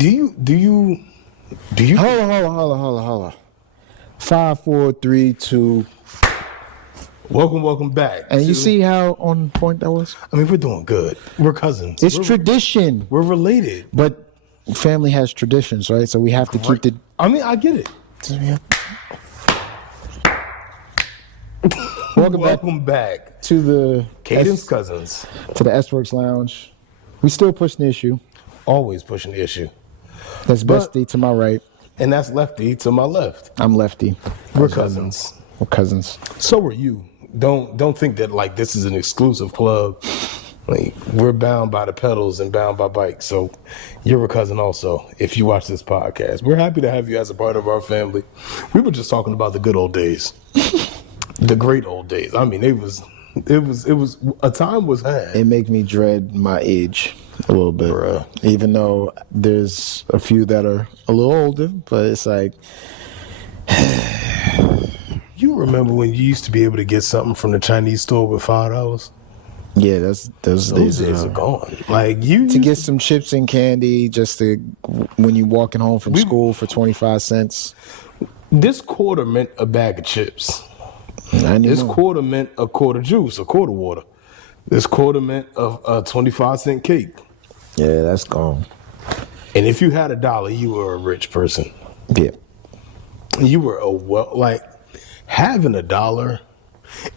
Do you? Hold on. 5, 4, 3, 2. Welcome back. And you see how on point that was? I mean, we're doing good. We're cousins. It's tradition. We're related. But family has traditions, right? So we have to keep the... I mean, I get it. Welcome back to the Cadence Cousins. To the S-Works Lounge. We still pushing the issue. Always pushing the issue. That's Bestie to my right. And that's Lefty to my left. I'm Lefty. We're cousins. We're cousins. So are you. Don't think that like this is an exclusive club. Like we're bound by the pedals and bound by bikes. So you're a cousin also if you watch this podcast. We're happy to have you as a part of our family. We were just talking about the good old days. The great old days. I mean, it was a time was had. It makes me dread my age a little bit. Bruh. Even though there's a few that are a little older, but it's like you remember when you used to be able to get something from the Chinese store with $5? Yeah, those days are gone. Like you to get some chips and candy just to when you walking home from school for 25 cents. This quarter meant a bag of chips. This quarter meant a quart of juice, a quart of water. This quarter meant a 25-cent cake. Yeah, that's gone. And if you had $1, you were a rich person. Yeah. You were having $1,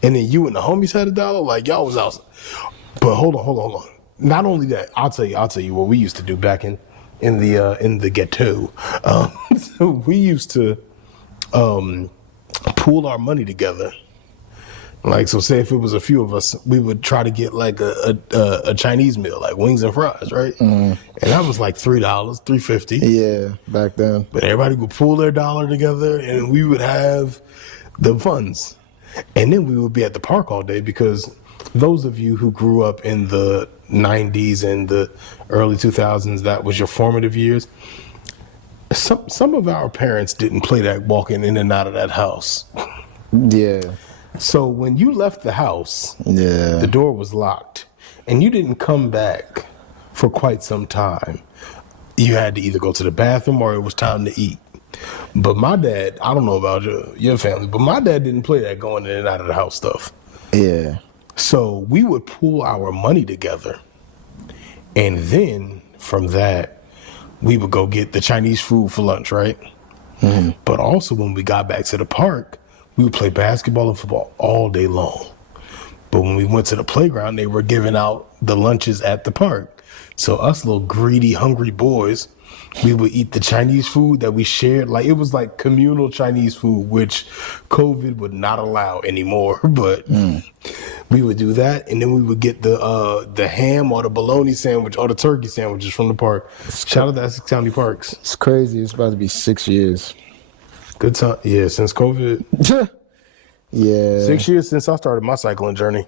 and then you and the homies had $1, like y'all was out. But hold on. Not only that, I'll tell you what we used to do back in the ghetto. So we used to pool our money together. Like, so say if it was a few of us, we would try to get like a Chinese meal, like wings and fries, right? And that was like $3, $3.50. Yeah, back then. But everybody would pool their $1 together and we would have the funds. And then we would be at the park all day because those of you who grew up in the 90s and the early 2000s, that was your formative years. Some of our parents didn't play that walking in and out of that house. Yeah. So when you left the house, yeah, the door was locked and you didn't come back for quite some time. You had to either go to the bathroom or it was time to eat. But my dad, I don't know about your family, but my dad didn't play that going in and out of the house stuff. Yeah. So we would pool our money together. And then from that, we would go get the Chinese food for lunch, right? Mm-hmm. But also when we got back to the park, we would play basketball and football all day long. But when we went to the playground, they were giving out the lunches at the park. So us little greedy, hungry boys, we would eat the Chinese food that we shared. Like it was like communal Chinese food, which COVID would not allow anymore. But we would do that, and then we would get the ham or the bologna sandwich or the turkey sandwiches from the park. Shout out to Essex County Parks. It's crazy. It's about to be 6 years. Good time. Yeah, since COVID. Yeah. 6 years since I started my cycling journey.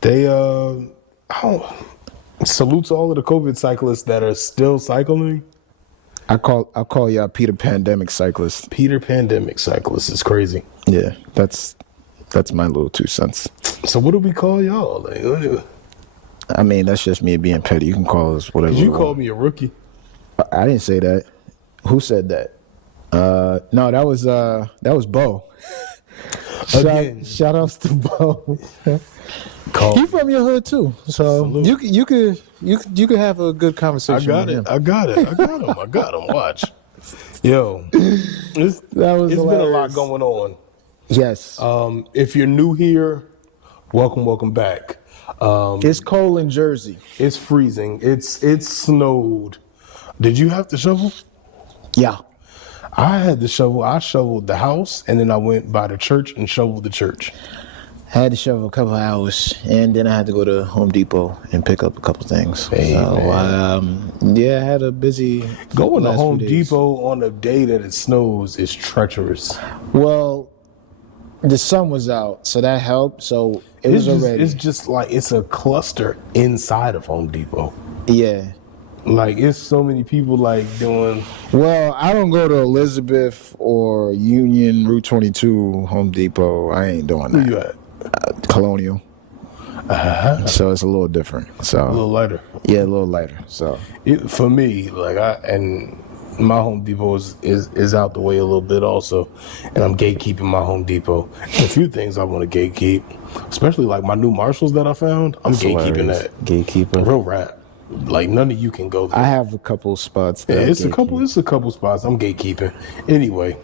They salute to all of the COVID cyclists that are still cycling. I call y'all Peter Pandemic cyclists. Peter Pandemic cyclists is crazy. Yeah, that's my little 2 cents. So what do we call y'all? Like, I mean, that's just me being petty. You can call us whatever. You called me a rookie. I didn't say that. Who said that? No, that was Bo. Shout outs to Bo. He from your hood too, so salute. you could have a good conversation. I got him. Watch, yo, it's been a lot going on. Yes. If you're new here, welcome back. It's cold in Jersey. It's freezing. It's snowed. Did you have to shovel? Yeah. I had to shovel. I shoveled the house, and then I went by the church and shoveled the church. I had to shovel a couple of hours, and then I had to go to Home Depot and pick up a couple things. Hey, so, I had a busy going to Home Depot on a day that it snows is treacherous. Well, the sun was out, so that helped. So It's just like it's a cluster inside of Home Depot. Yeah. Like, it's so many people, like, doing... Well, I don't go to Elizabeth or Union, Route 22, Home Depot. I ain't doing that. Where you at? Colonial. So it's a little different. So A little lighter. yeah, a little lighter. So For me, like my Home Depot is out the way a little bit also, and I'm gatekeeping my Home Depot. A few things I want to gatekeep, especially like my new Marshalls that I found. I'm gatekeeping hilarious. that. Gatekeeper. Real rap. Like none of you can go there. I have a couple spots. That It's a couple spots I'm gatekeeping. Anyway,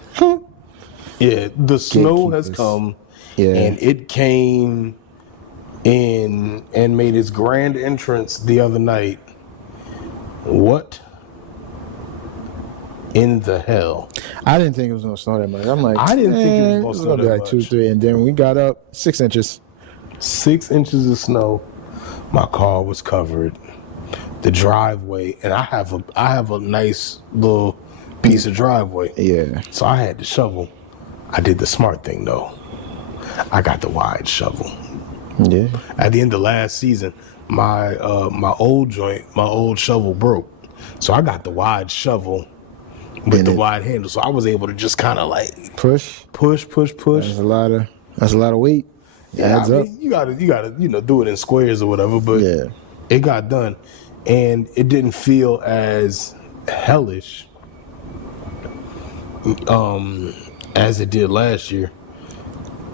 yeah, the snow has Gatekeepers. come, Yeah. and it came in and made its grand entrance the other night. What in the hell? I didn't think it was gonna snow that much. I'm like, I didn't think it was "Eh, gonna it's snow be that like 2, much." 3, and then we got up 6 inches. 6 inches of snow. My car was covered. The driveway, and I have a nice little piece of driveway. Yeah. So I had to shovel. I did the smart thing though. I got the wide shovel. Yeah. At the end of last season, my old shovel broke. So I got the wide shovel with And the it- wide handle. So I was able to just kind of like Push. push. That's a lot of weight. Yeah, Adds I up. mean, you gotta do it in squares or whatever, but Yeah. it got done. And it didn't feel as hellish as it did last year.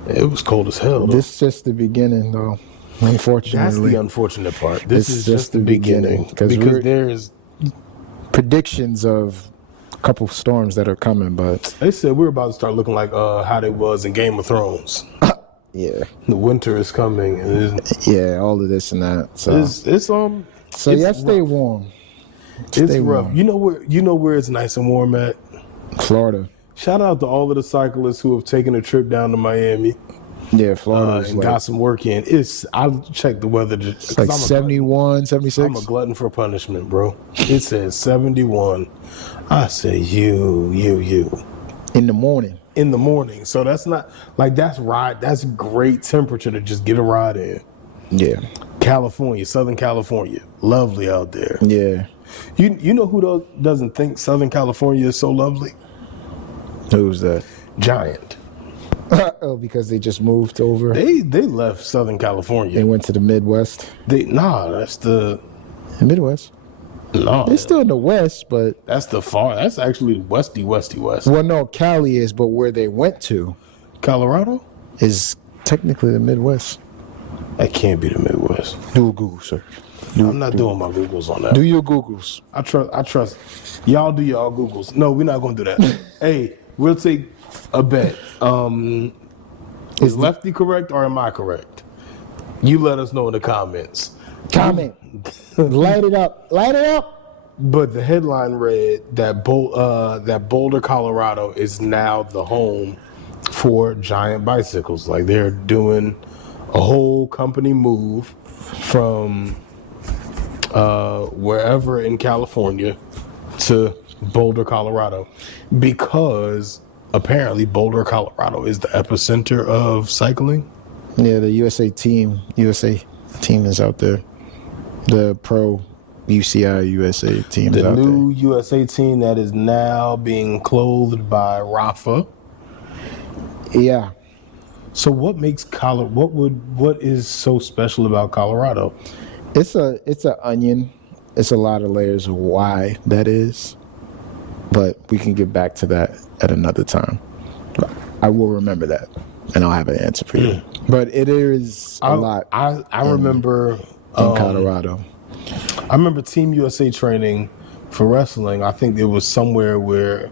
It was cold as hell though. This is just the beginning, though. That's Unfortunately, the unfortunate part. This It's is just the beginning. 'cause Because we're- there's predictions of a couple storms that are coming, but they said we're about to start looking like how they was in Game of Thrones. yeah, The winter is coming, and yeah, all of this and that. So, it's so it's yeah, stay rough. warm. It's Stay rough. warm. You know where it's nice and warm at. Florida, Shout out to all of the cyclists who have taken a trip down to Miami yeah, Florida is and like, got some work in. I checked the weather just it's like 71, I'm a 76. glutton for punishment, bro. It says 71. I say you in the morning. in the morning. So that's not like that's great temperature to just get a ride in. Yeah, California, Southern California, lovely out there. yeah. You know who doesn't think Southern California is so lovely? Who's that? Giant. Oh, because they just moved over. They left Southern California. They went to the Midwest. That's the Midwest. no. They're still in the West, but That's the far. That's actually westy west. well, no, Cali is, but where they went to Colorado. is technically the Midwest. That can't be the Midwest. Do a Google search. I'm not doing my Googles on that. Do your Googles. I trust. Y'all do y'all Googles. No, we're not gonna do that. Hey, we'll take a bet. Is Lefty correct or am I correct? You let us know in the comments. Comment. Light it up. Light it up. But the headline read that Boulder, Colorado is now the home for giant bicycles. Like they're doing a whole company move from wherever in California to Boulder, Colorado, because apparently Boulder, Colorado is the epicenter of cycling. Yeah, the USA team is out there. The pro UCI USA team is The out new USA team that is now being clothed by Rafa. there. Yeah. So what makes what is so special about Colorado? It's an onion. It's a lot of layers of why that is. But we can get back to that at another time. I will remember that, and I'll have an answer for you. But it is a lot I remember in Colorado. I remember Team USA training for wrestling. I think it was somewhere where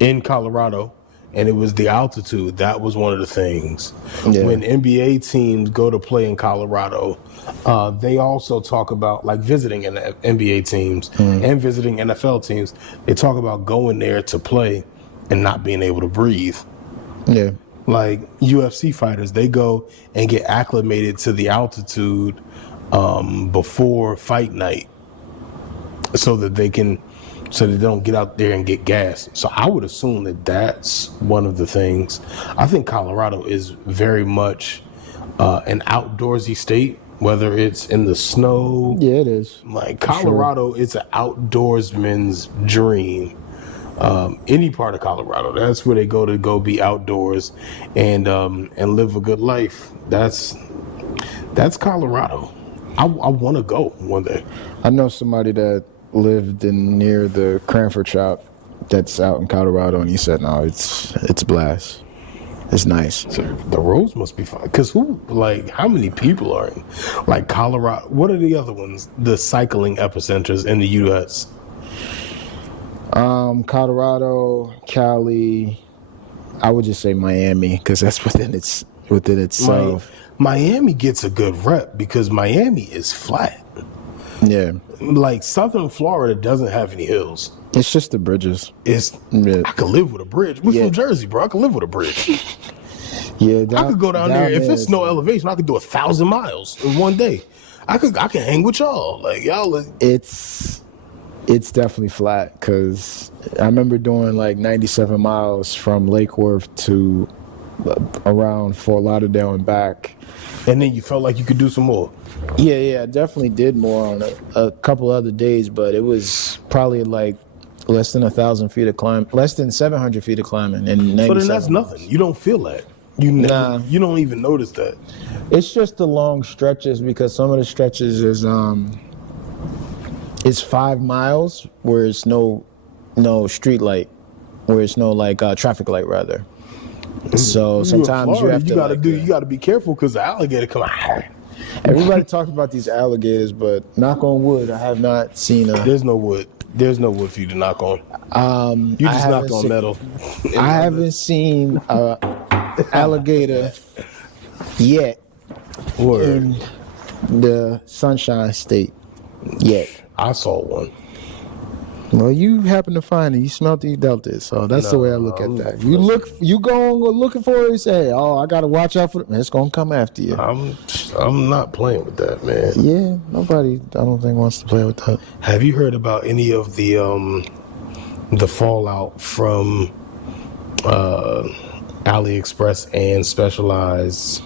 in Colorado, and it was the altitude. That was one of the things. Yeah. When NBA teams go to play in Colorado, they also talk about like visiting NBA teams and visiting NFL teams. They talk about going there to play and not being able to breathe. Yeah. Like UFC fighters, they go and get acclimated to the altitude before fight night so that they don't get out there and get gas. So I would assume that that's one of the things. I think Colorado is very much an outdoorsy state, whether it's in the snow. Yeah, it is. Like Colorado is an outdoorsman's dream. Any part of Colorado, that's where they go to be outdoors and live a good life. That's Colorado. I want to go one day. I know somebody that lived near the Cranford shop that's out in Colorado, and he said, no, it's a blast. It's nice. So the roads must be fine. Cause how many people are in like Colorado? What are the other ones? The cycling epicenters in the U.S. Colorado, Cali. I would just say Miami because that's within itself. Miami gets a good rep because Miami is flat. Yeah, Like Southern Florida doesn't have any hills. it's just the bridges. I could live with a bridge. We're Yeah. from Jersey, bro. I could live with a bridge. Yeah, I could go down there. If it's no elevation, I could do 1,000 miles in one day. I can hang with y'all. Like y'all. It's definitely flat because I remember doing like 97 miles from Lake Worth to around Fort Lauderdale and back. And then you felt like you could do some more. Yeah, I definitely did more on a couple other days, but it was probably like less than 1,000 feet of climb, less than 700 feet of climbing, and 97 So then that's miles. nothing. You don't feel that. Nah. You don't even notice that. It's just the long stretches because some of the stretches is it's 5 miles where it's no street light, where it's no like traffic light rather. So sometimes you have to you gotta be careful because the alligator come out. Everybody talks about these alligators, but knock on wood, I have not seen a. There's no wood. There's no wood for you to knock on. You just knock on metal. I haven't seen a alligator yet Word. in the Sunshine State yet. I saw one. Well, you happen to find it. You smelt it, you dealt it. So that's the way I look at that. You go looking for it. You say, "Oh, I gotta watch out for it." Man, it's gonna come after you. I'm not playing with that, man. Yeah, nobody. I don't think wants to play with that. Have you heard about any of the fallout from AliExpress and Specialized?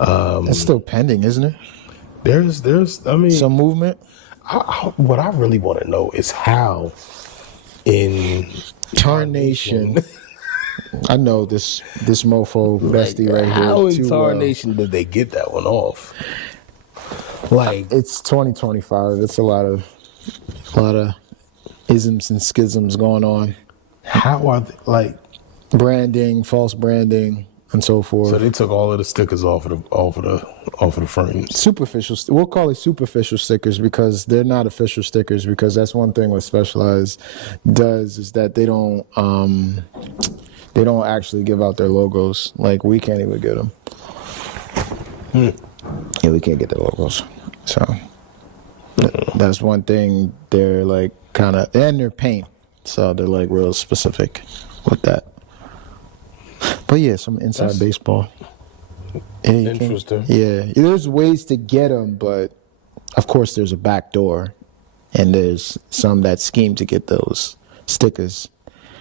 It's still pending, isn't it? There's. I mean, Some movement. what I really want to know is how in Tarnation. I know this mofo bestie right here. How in too well. Tarnation did they get that one off? Like It's 2025. It's a lot of isms and schisms going on. how are they, like? Branding, false branding, and so forth. So they took all of the stickers off of the frames. Superficial. We'll call it superficial stickers because they're not official stickers. Because that's one thing what Specialized does is that they don't actually give out their logos. Like we can't even get them. Yeah, we can't get their logos. So that's one thing. They're like kind of, and they're paint. So they're like real specific with that. But yeah, some inside baseball. Yeah, Interesting. There's ways to get them, but of course there's a back door, and there's some that scheme to get those stickers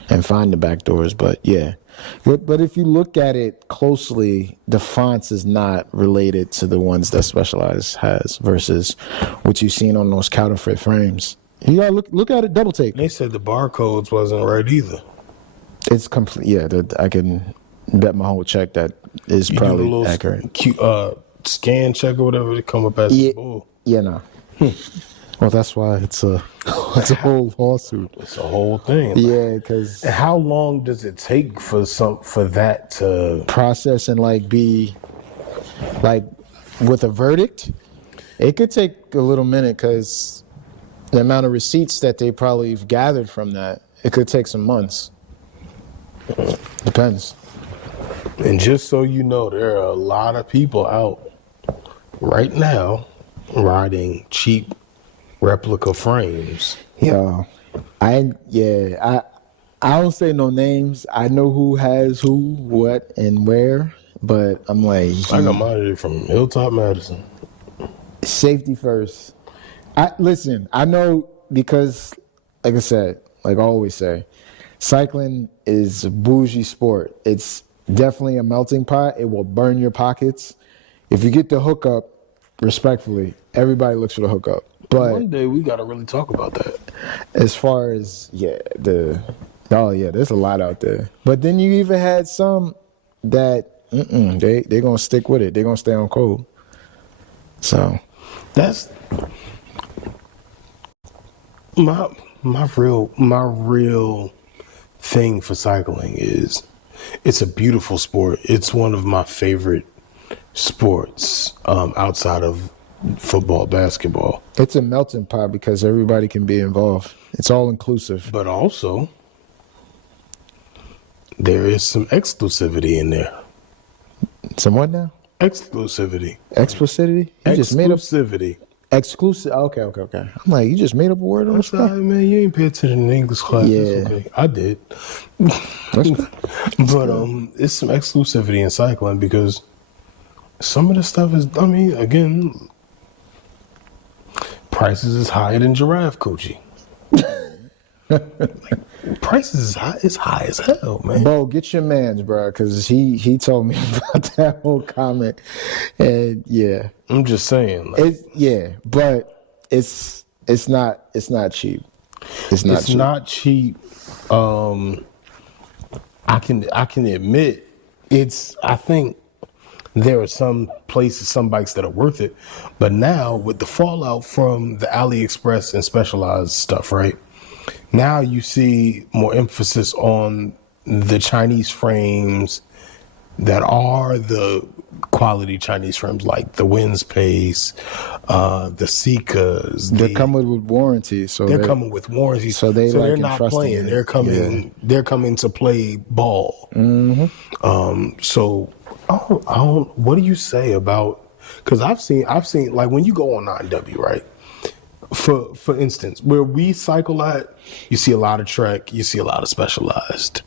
and find the back doors. But yeah, but if you look at it closely, the fonts is not related to the ones that Specialized has versus what you've seen on those counterfeit frames. You gotta look at it, double take. They said the barcodes wasn't right either. It's complete. Yeah, I can bet my whole check that is You probably do the little accurate. scan check or whatever to come up as Yeah, the bull. yeah, no. Well, that's why it's a whole lawsuit. It's a whole thing. Yeah, because And how long does it take for that to? process and like be like with a verdict, it could take a little minute because the amount of receipts that they probably have gathered from that, it could take some months. Depends. And just so you know, there are a lot of people out right now riding cheap replica frames. Yo, I don't say no names. I know who has who, what, and where, but I'm like, I got mine from Hilltop Madison. safety first. I know because, like I said, like I always say, cycling is a bougie sport. It's definitely a melting pot. It will burn your pockets. If you get the hookup, respectfully, everybody looks for the hookup. But One day we got to really talk about that. as far as there's a lot out there. But then you even had some that they're gonna stick with it. They're gonna stay on code. So That's my real thing for cycling is it's a beautiful sport. It's one of my favorite sports outside of football, basketball. it's a melting pot because everybody can be involved. It's all inclusive. But also there is some exclusivity in there. Somewhat now? Exclusivity. Exclusivity? You just made up Exclusivity. exclusive. Okay. I'm like, you just made up a word on the That's all spot. right, man. You ain't pay attention in English class. Yeah. It's okay. I did. That's good. But it's some exclusivity in cycling because some of the stuff is, I mean, again, prices is higher than giraffe coochie. Like, prices is high. It's high as hell, man. Bo, get your man's, bro, because he told me about that whole comment, and yeah, I'm just saying. Like, but it's not cheap. It's not it's cheap. not cheap. I can admit it's. I think there are some places, some bikes that are worth it, but now with the fallout from the AliExpress and Specialized stuff, right? Now you see more emphasis on the Chinese frames that are the quality Chinese frames, like the Windspace, the Sikas. They're coming with warranty, so They're coming with warranties, so they like they're not entrusting playing. it. They're coming. Yeah. They're coming to play ball. So I don't. What do you say about? Because I've seen like when you go on 9W, right? For instance, where we cycle at, you see a lot of Trek, you see a lot of Specialized.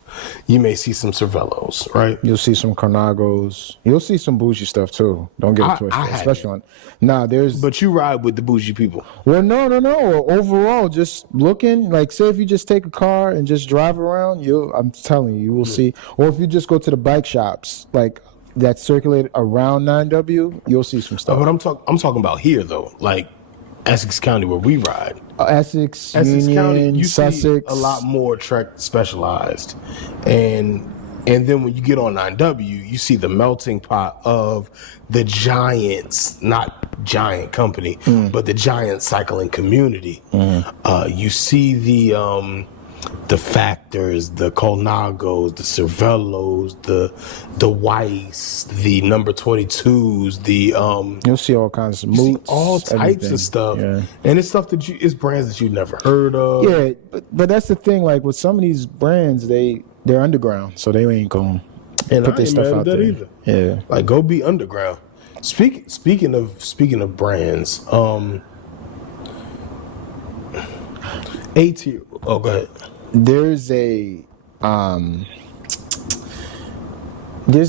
You may see some Cervelos, right? You'll see some Carnagos. You'll see some bougie stuff too. Don't get it twisted. I Especially on. Nah, there's. But you ride with the bougie people. Well, no. Overall, just looking, like, say if you just take a car and just drive around, I'm telling you, you will see. Or if you just go to the bike shops, like that circulate around 9W, you'll see some stuff. But I'm talking about here though, like Essex County where we ride. Essex Essex County, Union, you Sussex. see a lot more Trek Specialized, and then when you get on 9W, you see the melting pot of the giants, not giant company, but the giant cycling community. You see the Factors, the Colnagos, the Cervelos, the Weiss, the number 22s, You'll see all kinds of you see moots, all types everything. of stuff, Yeah. and it's stuff that it's brands that you've never heard of. Yeah, but that's the thing. Like with some of these brands, they're underground, so they ain't going to And put I their ain't stuff mad at out that there. either. Yeah, Like go be underground. Speaking of brands, A-tier. Oh, go ahead. there's a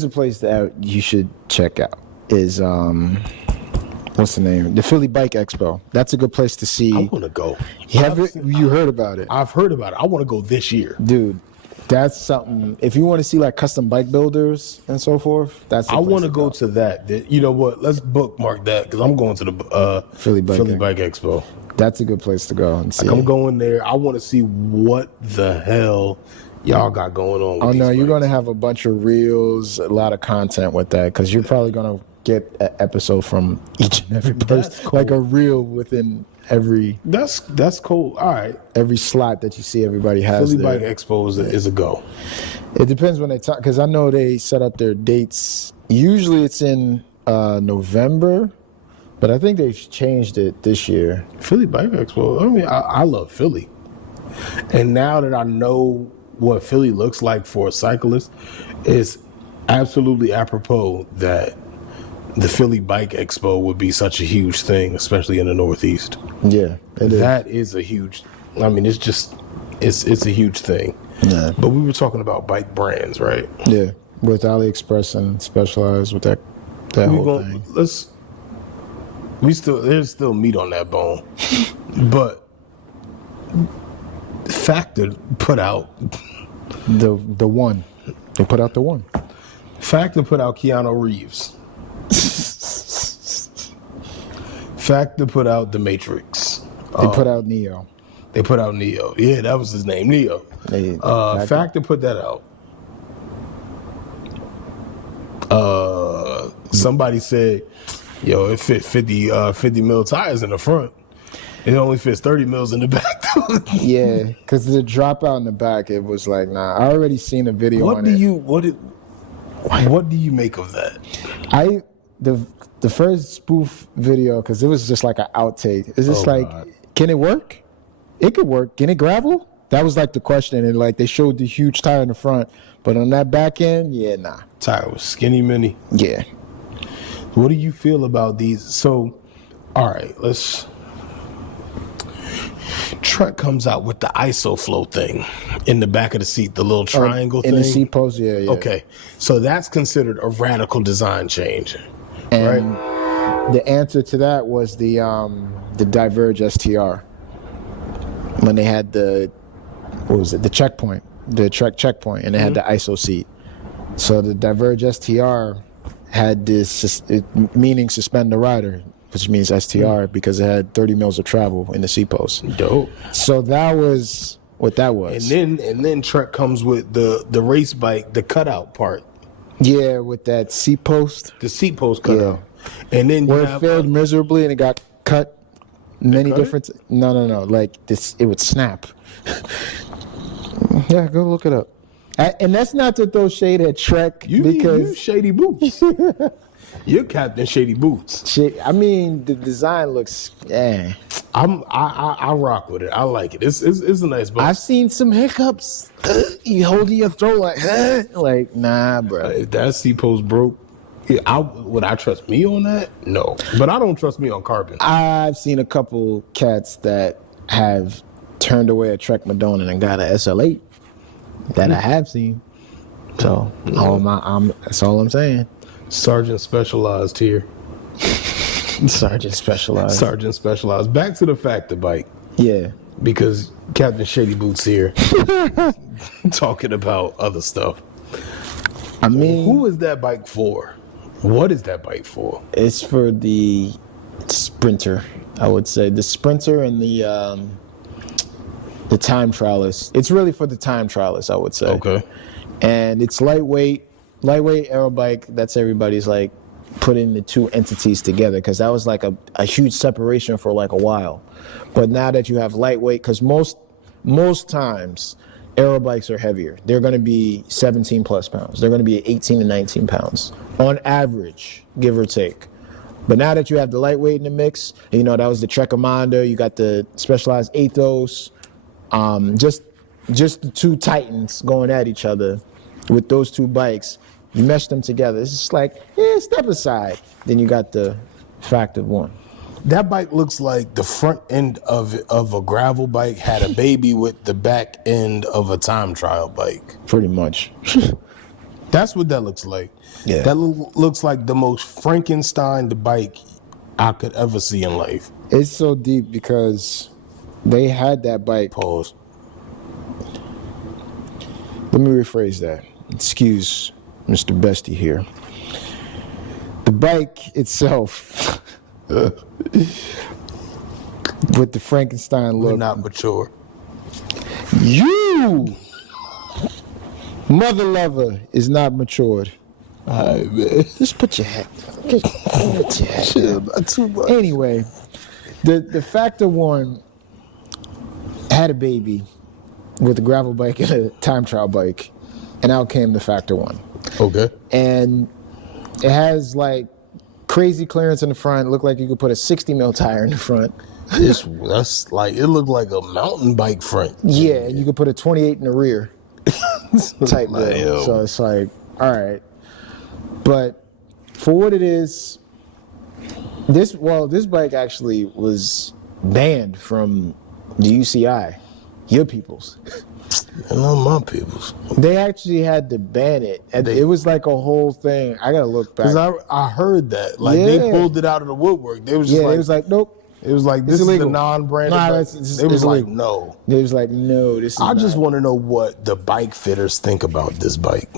place that you should check out. Is what's the name? The Philly Bike Expo. That's a good place to see. I want to go. You heard about it, I've heard about it. I want to go this year. dude? That's something. If you want to see like custom bike builders and so forth, that's. The I place want to go to that. You know what? Let's bookmark that because I'm going to the Philly Bike Expo. That's a good place to go and see. Like I'm going there. I want to see what the hell y'all got going on. With Oh these no, you're bikes. going to have a bunch of reels, a lot of content with that, because you're probably going to get an episode from each and every person, That's cool. like a reel within every That's cool. All right. slot that you see everybody has. Philly there. Bike Expo is a go. It depends when they talk, because I know they set up their dates. Usually it's in November, but I think they've changed it this year. Philly Bike Expo. I mean, I love Philly, and now that I know what Philly looks like for a cyclist, it's absolutely apropos that the Philly Bike Expo would be such a huge thing, especially in the Northeast. Yeah, it is. That is a huge. I mean, it's a huge thing. Yeah. But we were talking about bike brands, right? Yeah, with AliExpress and Specialized with that whole thing. There's still meat on that bone, but Factor put out The one. They put out the one. Factor put out Keanu Reeves. Factor put out The Matrix. They put out Neo. They put out Neo. Yeah, that was his name, Neo. Factor put that out. Somebody said Yo, it fit 50 mil tires in the front. It only fits 30 mils in the back. Yeah, because the dropout in the back, it was like, nah. I already seen a video What on do it. what do you make of that? The first spoof video, because it was just like an outtake. It's just Oh, like, God. can it work? It could work. Can it gravel? That was like the question, and like they showed the huge tire in the front, but on that back end, yeah, nah, Tire was skinny mini. yeah. What do you feel about these? So, all right, Trek comes out with the ISOFlow thing in the back of the seat, the little triangle in thing. the seat post, yeah. Okay, so that's considered a radical design change, And right? the answer to that was the Diverge STR when they had the checkpoint, the Trek checkpoint, and they had the ISO seat. So the Diverge STR had this meaning suspend the rider, which means STR because it had 30 mils of travel in the seat post. Dope. So that was what that was. And then Trek comes with the race bike, the cutout part, Yeah, with that seat post the seat post cutout, and then where you it have, failed miserably and it got cut. Many cut it? different. No. Like this, it would snap. Yeah, go look it up. And that's not to throw shade at Trek you because shady boots. You're Captain Shady Boots. I mean the design looks. Yeah, I rock with it. I like it. It's a nice bike. I've seen some hiccups. You holding your throat like nah, bro. If that seat post broke, yeah, would I trust me on that? No, but I don't trust me on carbon. I've seen a couple cats that have turned away a Trek Madonna and got a SL8 that I have seen. So that's all I'm saying. Sergeant Specialized here. Sergeant Specialized. Sergeant Specialized. Back to the Factor bike, Yeah. because Captain Shady Boots here talking about other stuff. I mean, Who is that bike for? What is that bike for? it's for the Sprinter, I would say. The Sprinter and the time trialist. It's really for the time trialist, I would say. Okay. And it's lightweight aero bike. That's everybody's like putting the two entities together because that was like a huge separation for like a while. But now that you have lightweight, because most times aero bikes are heavier. They're going to be 17 plus pounds. They're going to be 18 to 19 pounds on average, give or take. But now that you have the lightweight in the mix, you know, that was the Trek Commander, you got the Specialized Athos, just the two titans going at each other with those two bikes. You mesh them together. It's just like, step aside. Then you got the Factor one. That bike looks like the front end of a gravel bike had a baby with the back end of a time trial bike. Pretty much. That's what that looks like. Yeah. That looks like the most Frankenstein bike I could ever see in life. It's so deep because they had that bike. Pause. Let me rephrase that. Excuse Mr. Bestie here. The bike itself, with the Frankenstein We're look. not mature. You, mother lover, is not matured. All right, man. Just put your hat. Put your hat Chill, down. not too much. Anyway, the Factor one had a baby with a gravel bike and a time trial bike, and out came the Factor one. Okay. And it has like crazy clearance in the front. Looked like you could put a 60 mil tire in the front. That's like, it looked like a mountain bike front. Yeah, and you could put a 28 in the rear type Like, deal. yo. So it's like, all right. But for what it is, this bike actually was banned from the UCI, your peoples. And not my people's. They actually had to ban it. And it was like a whole thing. I gotta look back. Because I heard that. Like, they Yeah. pulled it out of the woodwork. They was just Yeah, like, it was like, nope. it was like, this is a illegal. non-branded Nah, bike. it's They was like, illegal. no. They was like, no, this is I just not. want to know what the bike fitters think about this bike.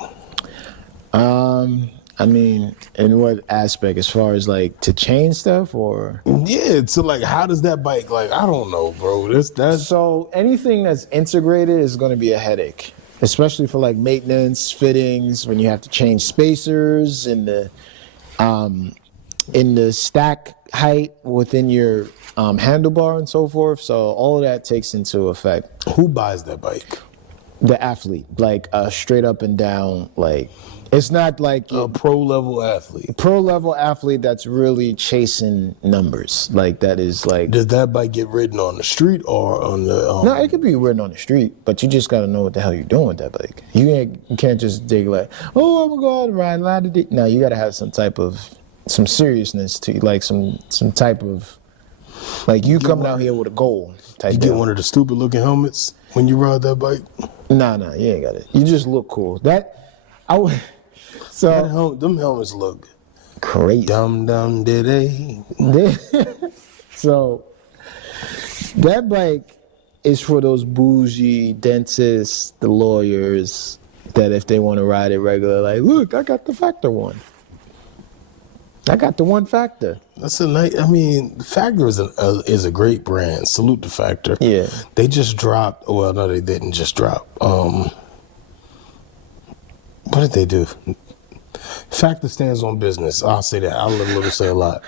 I mean, in what aspect? As far as like to change stuff or? Yeah, so like, how does that bike, like, I don't know, bro. That's So anything that's integrated is going to be a headache, especially for like maintenance, fittings, when you have to change spacers and the in the stack height within your handlebar and so forth. So all of that takes into effect. Who buys that bike? The athlete, like straight up and down, like it's not like A pro level athlete. pro level athlete that's really chasing numbers. Like that is like Does that bike get ridden on the street or on the? no, it could be ridden on the street, but you just got to know what the hell you're doing with that bike. You can't just dig like, oh, I'm gonna go out and ride. No, you got to have some seriousness to you, like some type of like you coming out here with a goal type. You get one of the stupid looking helmets when you ride that bike. Nah, you ain't got it. You just look cool. That I would. So Them helmets look crazy. dumb did they? So that bike is for those bougie dentists, the lawyers, that if they want to ride it regular, like, look, I got the Factor one. I got the one Factor. That's a nice. I mean, Factor is a great brand. Salute to Factor. Yeah. They just dropped. Well, no, they didn't just drop. What did they do? Factor stands on business. I'll say that. I'll let Little say a lot.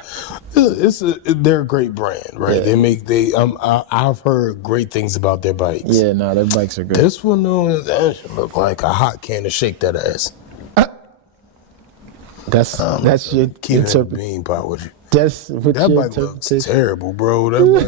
They're a great brand, right? Yeah. I've heard great things about their bikes. Yeah, no, their bikes are great. This one though, that should look like a hot can to shake that ass. That's your Keep it in the interpretation. bean pot with you. That's what That your bike looks interpretation. terrible, bro. That bike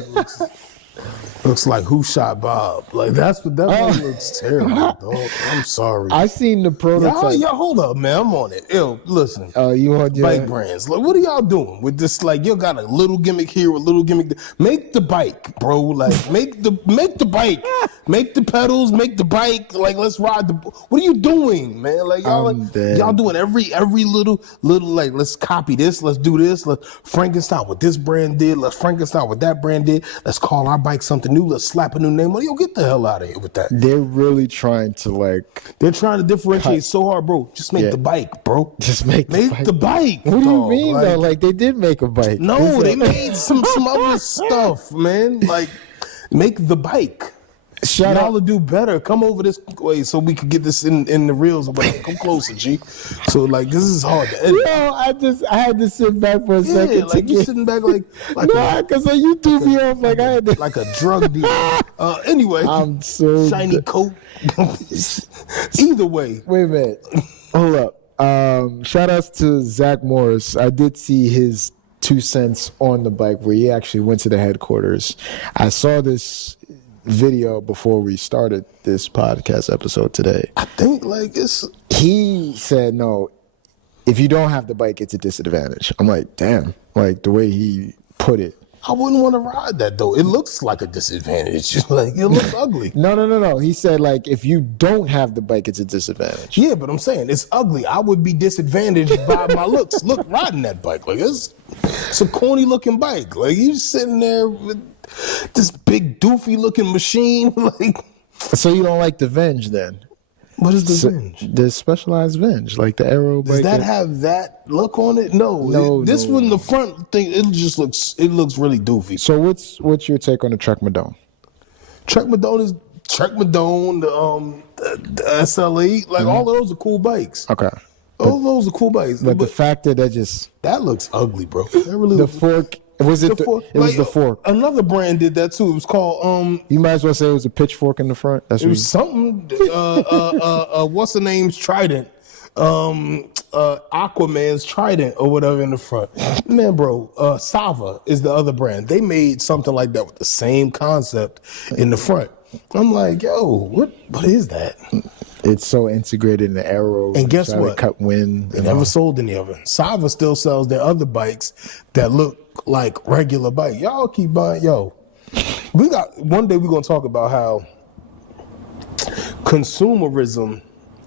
looks like Who Shot Bob. Like that bike looks terrible, dog. I'm sorry. I seen the prototype. Y'all, hold up, man. I'm on it. Yo, listen. You want your Bike brands. Like, what are y'all doing with this? Like, you got a little gimmick here, a little gimmick there. Make the bike, bro. Like, make the bike. Make the pedals. Make the bike. Like, let's ride the. What are you doing, man? Like, y'all, y'all doing every little. Like, let's copy this. Let's do this. Let's Frankenstein what this brand did. Let's Frankenstein what that brand did. Let's call our bike something new. Let's slap a new name on it. Yo, get the hell out of here with that. They're really trying to like. They're trying to differentiate so hard, bro. Just make the bike, bro. Just make the bike. What do you dog. mean though? Like they did make a bike. No, they made some other stuff, man. Like, make the bike. Shout Y'all out. will do better. Come over this way so we can get this in the reels. Come closer, G. So like this is hard to edit. Yo, I had to sit back for a second. Yeah, like you sitting back like nah, because you threw me off. Like I had to. like a drug dealer. Anyway, I'm so shiny coat. Either way, Wait a minute. Hold up. Shout outs to Zach Morris. I did see his 2 cents on the bike where he actually went to the headquarters. I saw this video before we started this podcast episode today. I think like it's. He said, no, if you don't have the bike, it's a disadvantage. I'm like, damn. Like the way he put it. I wouldn't want to ride that though. It looks like a disadvantage. Like it looks ugly. No. He said, like, if you don't have the bike, it's a disadvantage. Yeah, but I'm saying it's ugly. I would be disadvantaged by my looks. Look, riding that bike, like it's a corny looking bike. Like you sitting there with this big doofy looking machine. Like, So you don't like the Venge then? what is the Venge? The Specialized Venge, like the Aero bike. Does that have that look on it? No. This one, the front thing, it looks really doofy. So what's your take on the Trek Madone? Trek Madone, the SLE, like all of those are cool bikes. Okay. All of those are cool bikes. But the fact that that looks ugly, bro. That really the looks fork, was it? It was the fork. Another brand did that too. It was called You might as well say it was a pitchfork in the front. That's it what was something. What's the name's Trident? Aquaman's Trident or whatever in the front. Man, bro, Sava is the other brand. They made something like that with the same concept in the front. I'm like, yo, what is that? it's so integrated in the Aero. And guess try to what? Cut wind. They never sold any of it. Sava still sells their other bikes that look like regular bike. Y'all keep buying, one day we're gonna talk about how consumerism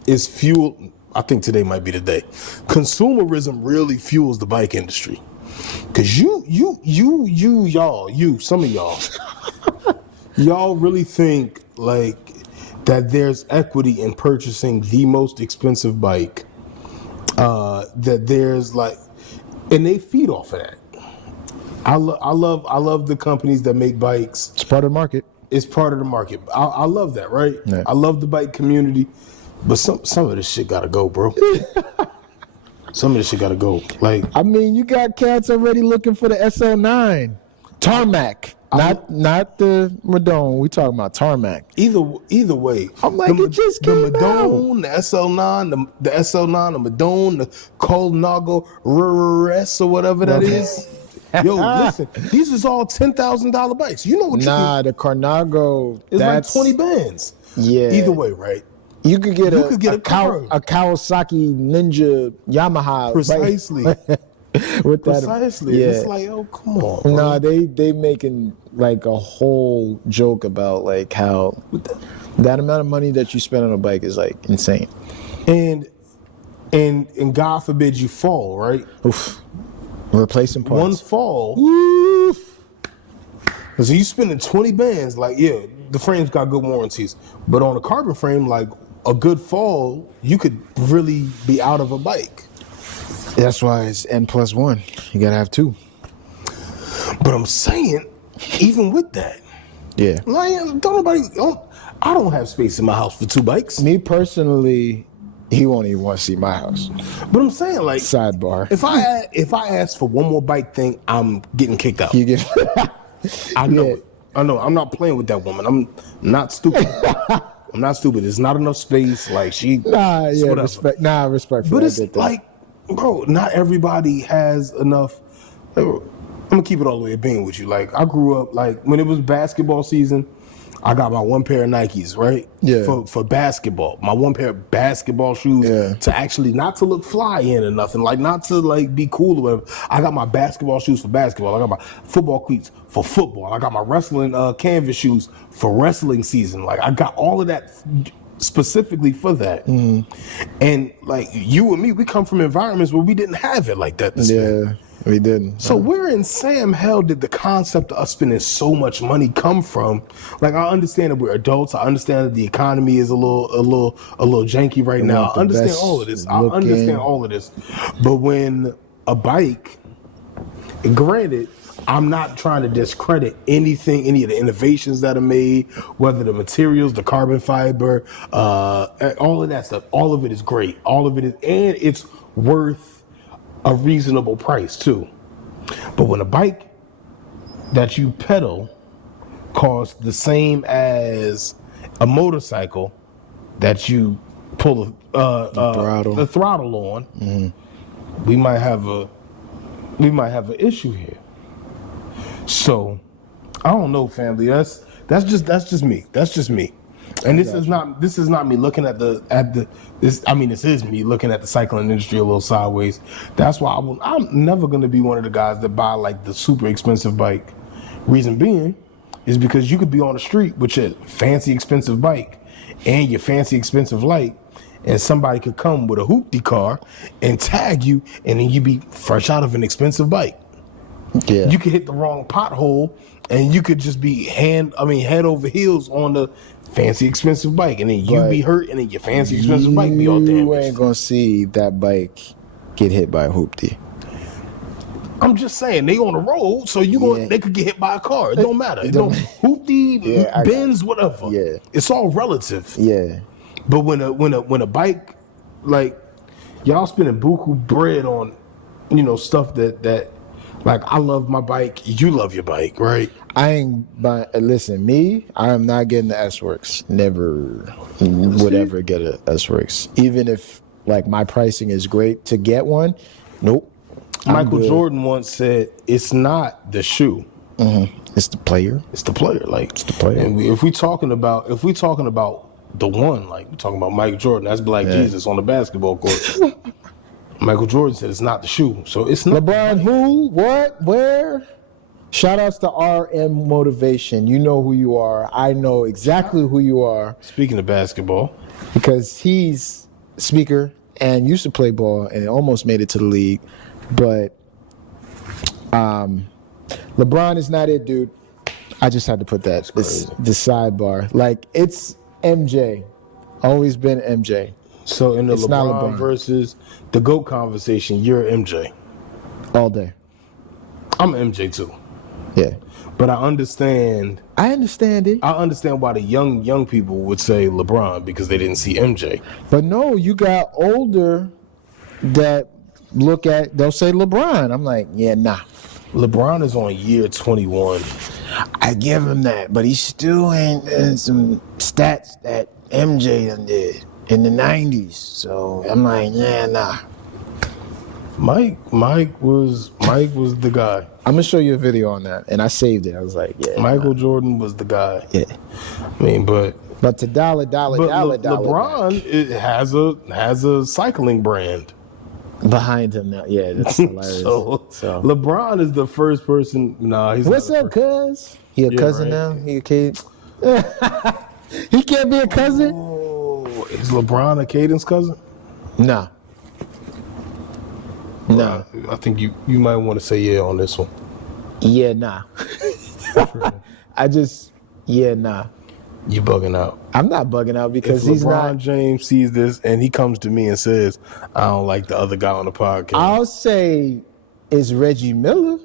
is fuel. I think today might be the day. Consumerism really fuels the bike industry. Cause some of y'all really think like that there's equity in purchasing the most expensive bike. That there's like, and they feed off of that. I love the companies that make bikes. It's part of the market. It's part of the market. I love that, right? Yeah. I love the bike community, but some of this shit gotta go, bro. Some of this shit gotta go. Like, I mean, you got cats already looking for the SL9. Tarmac. Not the Madone. We talking about tarmac. either way. I'm like, it just the came Madone, the SL9, the SL9, the Madone, the Colnago RS or whatever that is. Yo, listen, these is all $10,000 bikes. You know what Nah, the Carnago. it's like That's 20 bands. Yeah. Either way, right? You could get a car. a Kawasaki Ninja Yamaha. Precisely. Bike. With that, Precisely. yeah. It's like, oh, come on. Bro. Nah, they making like a whole joke about like how that amount of money that you spend on a bike is like insane. And God forbid you fall, right? Oof. Replacing parts. One fall. Oof. So you spending 20 bands, like, yeah, the frame's got good warranties. But on a carbon frame, like a good fall, you could really be out of a bike. That's why it's N+1. You gotta have two. But I'm saying, even with that, Yeah. like, I don't have space in my house for two bikes. Me personally, he won't even want to see my house. But I'm saying, like, Sidebar. if I ask for one more bike thing, I'm getting kicked out. You get. I know Yeah. it. I know. I'm not playing with that woman. I'm not stupid. I'm not stupid. There's not enough space. Like, she. Nah, it's yeah, whatever. respect. Nah, respect for But that. it's like, bro, not everybody has enough. I'm gonna keep it all the way being with you. Like, I grew up, like, when it was basketball season, I got my one pair of Nikes, right? Yeah. For basketball, my one pair of basketball shoes Yeah. to actually not to look fly in or nothing, like not to like be cool or whatever. I got my basketball shoes for basketball. I got my football cleats for football. I got my wrestling canvas shoes for wrestling season. Like, I got all of that specifically for that. And like you and me, we come from environments where we didn't have it like that. Yeah, we didn't. So where in Sam hell did the concept of us spending so much money come from? Like, I understand that we're adults. I understand that the economy is a little janky right now. want I the understand best all of this. I looking. understand all of this. But when a bike, granted, I'm not trying to discredit any of the innovations that are made, whether the materials, the carbon fiber, all of that stuff. All of it is great. All of it is, and it's worth a reasonable price too. But when a bike that you pedal costs the same as a motorcycle that you pull the throttle on, we might have an issue here. So I don't know, family. That's just me. That's just me. And this is not me looking at this. I mean, this is me looking at the cycling industry a little sideways. That's why I'm never going to be one of the guys that buy like the super expensive bike. Reason being is because you could be on the street with your fancy expensive bike and your fancy expensive light, and somebody could come with a hoopty car and tag you, and then you be fresh out of an expensive bike. Yeah. You could hit the wrong pothole, and you could just be head over heels on the fancy expensive bike, and then you be hurt, and then your fancy expensive bike be all damaged. You ain't gonna see that bike get hit by a hoopty. I'm just saying, they on the road, so they could get hit by a car. It don't matter. It don't hoopty, Benz, whatever. Yeah. It's all relative. Yeah. But when a bike, like, y'all spending buku bread on, stuff that like, I love my bike, you love your bike, right? I ain't buying. Listen, me, I am not getting the S-Works. Never would ever get a S-Works. Even if like my pricing is great to get one, nope. Michael Jordan once said, "It's not the shoe, it's the player. it's the player." Like, It's the player. And if we talking about the one, like we're talking about Michael Jordan, that's Black Jesus on the basketball court. Michael Jordan said it's not the shoe, so it's not. LeBron, who, what, where? Shout outs to RM Motivation. You know who you are. I know exactly who you are Speaking of basketball, because he's a speaker and used to play ball and almost made it to the league. But LeBron is not it, dude. I just had to put that. It's the sidebar. Like, it's MJ. Always been MJ. so in the It's not LeBron LeBron. versus the GOAT conversation, you're MJ. All day. I'm MJ too, Yeah. but I understand. I understand it. I understand why the young people would say LeBron because they didn't see MJ. But no, you got older that they'll say LeBron. I'm like, yeah, nah. LeBron is on year 21. I give him that, but he's still in some stats that MJ done did in the 90s. So I'm like, yeah, nah. Mike was the guy. I'm gonna show you a video on that, and I saved it. I was like, yeah, Michael Jordan was the guy. yeah. I mean, but But to dollar, LeBron it has a cycling brand. behind him now, yeah, that's hilarious. So LeBron is the first person. Nah, he's What's not up, cuz? He a cousin right. now? He a kid? He can't be a cousin? Oh, is LeBron a Caden's cousin? No. No. I think you might want to say yeah on this one. Yeah, nah. Yeah, nah. You bugging out. I'm not bugging out because If he's LeBron not. James sees this and he comes to me and says, "I don't like the other guy on the podcast." I'll say it's Reggie Miller.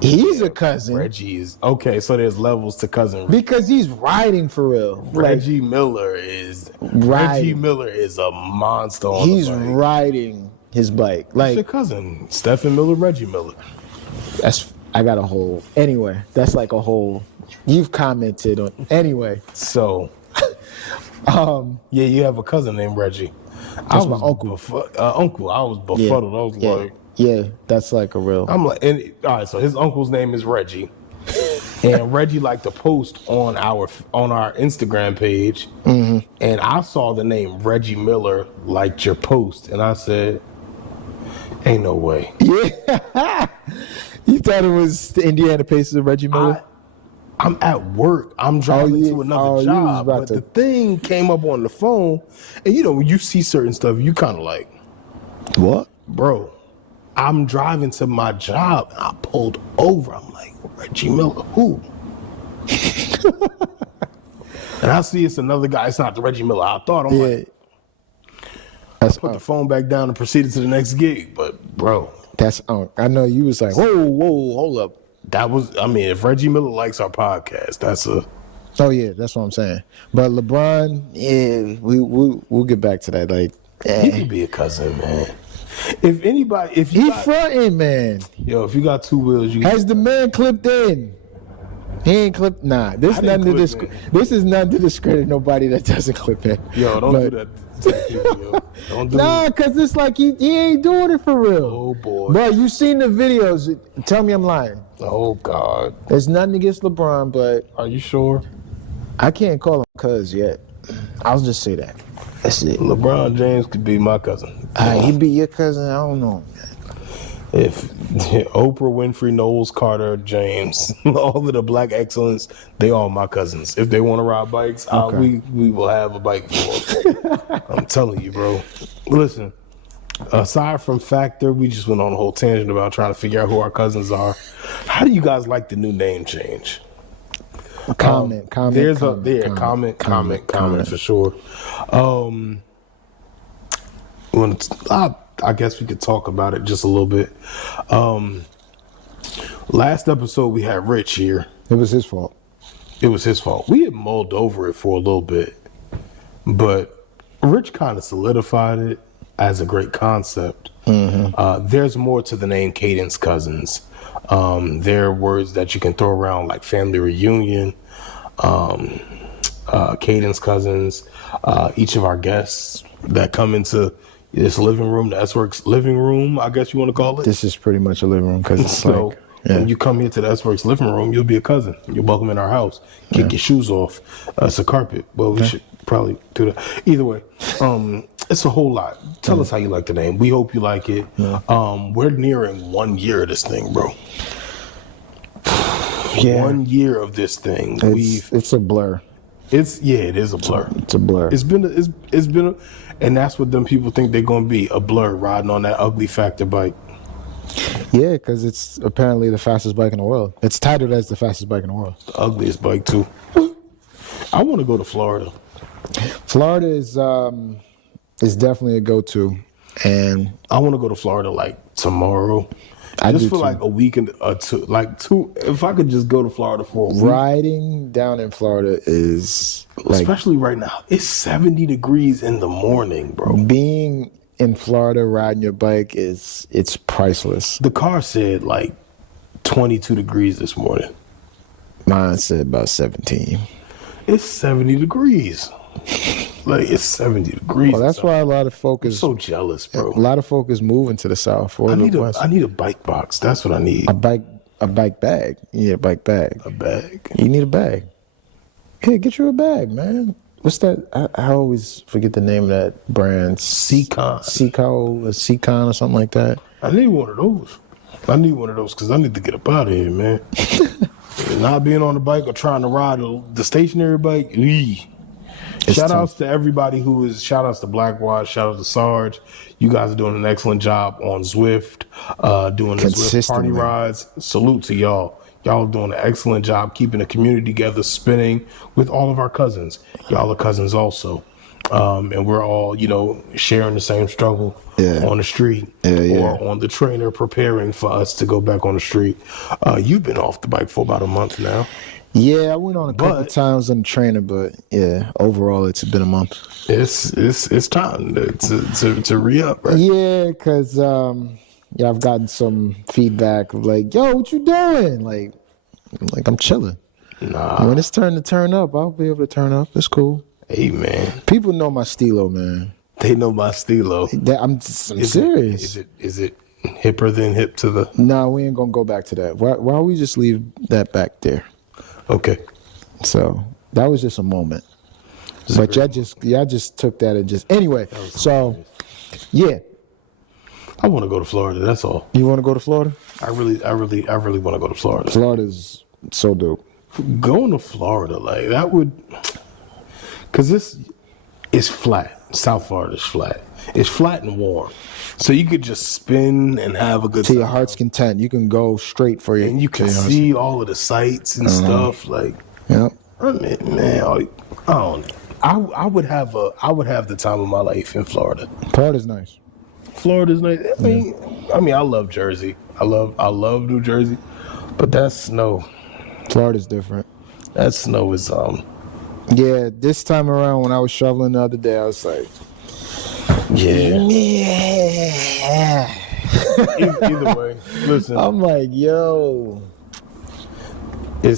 He's a cousin. Reggie is okay. So there's levels to cousin. Because he's riding for real. Reggie Miller is a monster on He's the bike. riding his bike. It's your Like, cousin, Stephen Miller, Reggie Miller. I got a whole. Anyway, that's like a whole. You've commented on. Anyway. So, yeah, you have a cousin named Reggie. That's my uncle. Uncle. I was befuddled. I was like, yeah, that's like a real. I'm like, and all right. So his uncle's name is Reggie, and Reggie liked to post on our Instagram page, and I saw the name Reggie Miller liked your post, and I said, "Ain't no way." Yeah. You thought it was the Indiana Pacers of Reggie Miller? I'm at work. I'm driving to another you was job, about but to- the thing came up on the phone, and you know when you see certain stuff, you kind of like, What? bro. I'm driving to my job, and I pulled over. I'm like, Reggie Miller, who? And I see it's another guy. It's not the Reggie Miller I thought. I'm Yeah. like, That's put the phone back down and proceeded to the next gig. But bro, That's I know you was like, whoa, hold up. that was. I mean, if Reggie Miller likes our podcast, that's a. Oh yeah, that's what I'm saying. But LeBron, yeah, we'll get back to that. Like, He could be a cousin, man. If anybody, if you he got, fronting, man. if you got two wheels, you Has the man clipped in? He ain't clipped. Nah, this I didn't nothing to clip this is not to discredit nobody that doesn't clip in. don't But- do that. To people, yo. Don't do Nah, it. cause it's like he ain't doing it for real. Oh boy. Bro, you seen the videos? Tell me I'm lying. Oh God. There's nothing against LeBron, but Are you sure? I can't call him cuz yet. I'll just say that. That's it. LeBron James could be my cousin. He be your cousin. I don't know. If Oprah Winfrey, Knowles Carter, James, all of the black excellence, they all my cousins. If they want to ride bikes, we will have a bike for them. I'm telling you, bro. Listen, aside from Factor, we just went on a whole tangent about trying to figure out who our cousins are. How do you guys like the new name change? Comment for sure. I guess we could talk about it just a little bit. Last episode we had Rich here. It was his fault. It was his fault. We had mulled over it for a little bit, but Rich kind of solidified it as a great concept. There's more to the name Cadence Cousins. There are words that you can throw around like family reunion, Cadence Cousins. Each of our guests that come into this living room, the S-Works living room, I guess you want to call it. This is pretty much a living room because it's So like, yeah. when you come here to the S-Works living room, you'll be a cousin. You're welcome in our house. Kick your shoes off. It's a carpet. Well, we should probably do that. Either way, it's a whole lot. Tell us how you like the name. We hope you like it. We're nearing 1 year of this thing, bro. Yeah. 1 year of this thing. It's a blur. It is a blur. It's a blur. It's been and that's what them people think they're gonna be, a blur riding on that ugly Factor bike. Yeah, because it's apparently the fastest bike in the world. It's titled as the fastest bike in the world. The ugliest bike too. I want to go to Florida. Florida is definitely a go-to, and I want to go to Florida like tomorrow. I Just do for too. like a week and two. If I could just go to Florida for a week. riding down in Florida is like Especially right now. It's 70 degrees in the morning, bro. being in Florida riding your bike it's priceless. The car said like 22 degrees this morning. Mine said about 17. It's 70 degrees. Like, it's 70 degrees. Well, that's why a lot of I'm focus. so jealous, bro. A lot of folk is moving to the south or I the need west. I need a bike box. That's what I need. A bike bag. You need a bike bag. A bag. You need a bag. Hey, get you a bag, man. What's that? I always forget the name of that brand. Seacon. Seacon or something like that. I need one of those. I need one of those because I need to get up out of here, man. Not being on the bike or trying to ride the stationary bike. Shout outs to everybody shout outs to Blackwatch, shout out to Sarge. You guys are doing an excellent job on Zwift, doing the Zwift party rides. Salute to y'all. Y'all are doing an excellent job keeping the community together, spinning with all of our cousins. Y'all are cousins also. And we're all, sharing the same struggle on the street or on the trainer preparing for us to go back on the street. You've been off the bike for about a month now. Yeah, I went on a couple times on the trainer, but yeah, overall it's been a month. It's time to re-up, right? Yeah, because I've gotten some feedback of like, yo, what you doing? Like I'm chilling. Nah. When it's time to turn up, I'll be able to turn up. It's cool. Hey, man. People know my stilo, man. They know my stilo. I'm serious. Is it hipper than hip to the... Nah, we ain't going to go back to that. Why don't we just leave that back there? Okay. So that was just a moment. But y'all just took that and just... Anyway, so, yeah. I want to go to Florida, that's all. You want to go to Florida? I really want to go to Florida. Florida's so dope. Going to Florida, like, that would... Because this is flat. South Florida's flat. It's flat and warm. So you could just spin and have a good time. To your heart's content. You can go straight for your... And you can see all of the sights and stuff. Like, yep. I mean, man, I would have the time of my life in Florida. Florida's nice. Florida's nice. I mean, I love Jersey. I love New Jersey. But that snow. Florida's different. That snow is Yeah, this time around when I was shoveling the other day, I was like, yeah. Either way, listen. I'm like, yo. It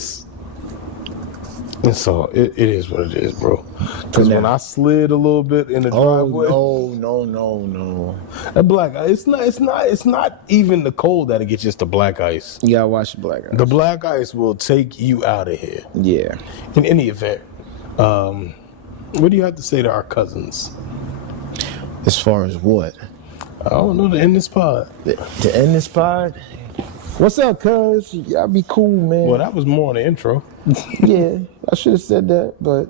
is what it is, bro. Because when I slid a little bit in the driveway, no. That black ice, it's not even the cold that it gets, just the black ice. You gotta watch the black ice. The black ice will take you out of here. Yeah. In any event, what do you have to say to our cousins? As far as what? I don't know, to end this pod. To end this pod? What's up, cuz? Y'all be cool, man. Well, that was more on the intro. Yeah, I should have said that, but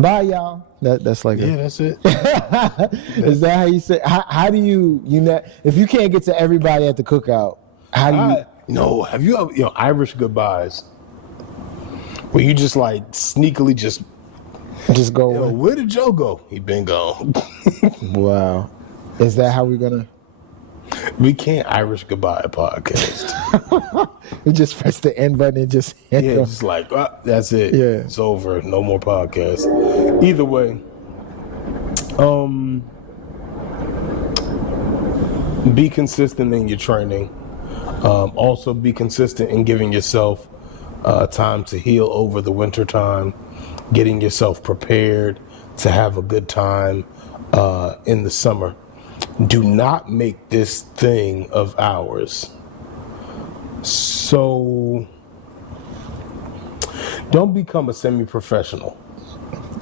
bye, y'all. That's like that's it. Is that how you say? How do you if you can't get to everybody at the cookout? How do you? No, have you ever Irish goodbyes? Where you just like sneakily just go. Yo, where did Joe go? He been gone. Wow. Is that how we're gonna? We can't Irish goodbye podcast. We just press the end button and just just like that's it. Yeah, it's over. No more podcasts. Either way, be consistent in your training. Also, be consistent in giving yourself time to heal over the winter time, getting yourself prepared to have a good time in the summer. Do not make this thing of ours. So don't become a semi-professional.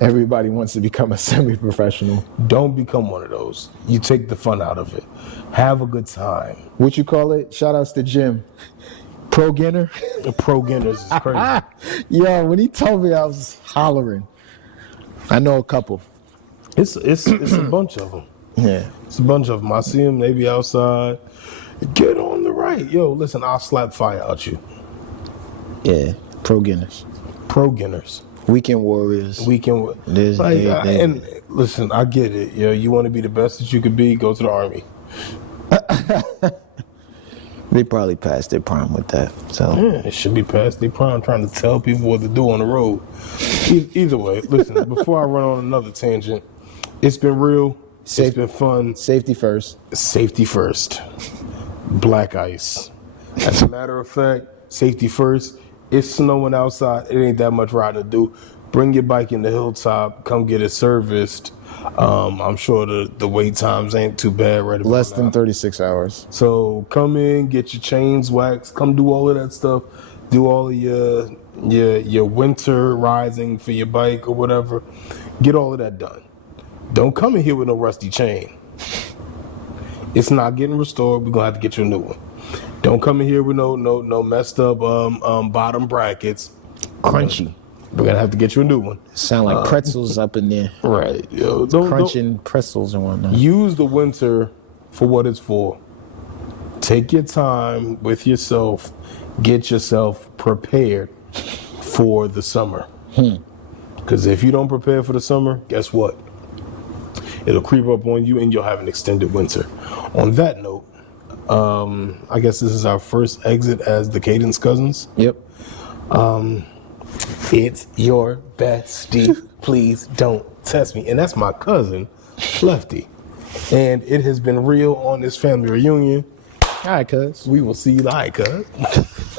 Everybody wants to become a semi-professional. Don't become one of those. You take the fun out of it. Have a good time. What you call it? Shout outs to Jim. Pro Ginner? Pro Ginners is crazy. Yo, when he told me, I was hollering. I know a couple. It's a bunch of them. Yeah. It's a bunch of them. I see them, they be outside. Get on the right. Yo, listen, I'll slap fire out you. Yeah, Pro Ginners. Pro Ginners. Weekend Warriors. And listen, I get it. Yo, you want to be the best that you could be, go to the Army. They probably passed their prime with that. So yeah, it should be past their prime trying to tell people what to do on the road. Either way, listen, before I run on another tangent, it's been real. It's been fun. Safety first. Safety first. Black ice. As a matter of fact, safety first. It's snowing outside. It ain't that much riding to do. Bring your bike in the hilltop. Come get it serviced. I'm sure the wait times ain't too bad right about Less than now. 36 hours. So come in, get your chains waxed. Come do all of that stuff. Do all of your winter rising for your bike or whatever. Get all of that done. Don't come in here with no rusty chain. It's not getting restored. We're gonna have to get you a new one. Don't come in here with no messed up bottom brackets. Crunchy. We're gonna have to get you a new one. Sound like pretzels up in there. Right. Yo, don't Crunching pretzels and whatnot. use the winter for what it's for. Take your time with yourself. Get yourself prepared for the summer. Because if you don't prepare for the summer, guess what? It'll creep up on you and you'll have an extended winter. On that note, I guess this is our first exit as the Cadence Cousins. Yep. It's your bestie. Please don't test me. And that's my cousin, Lefty. And it has been real on this family reunion. All right, cuz. We will see you later, cuz.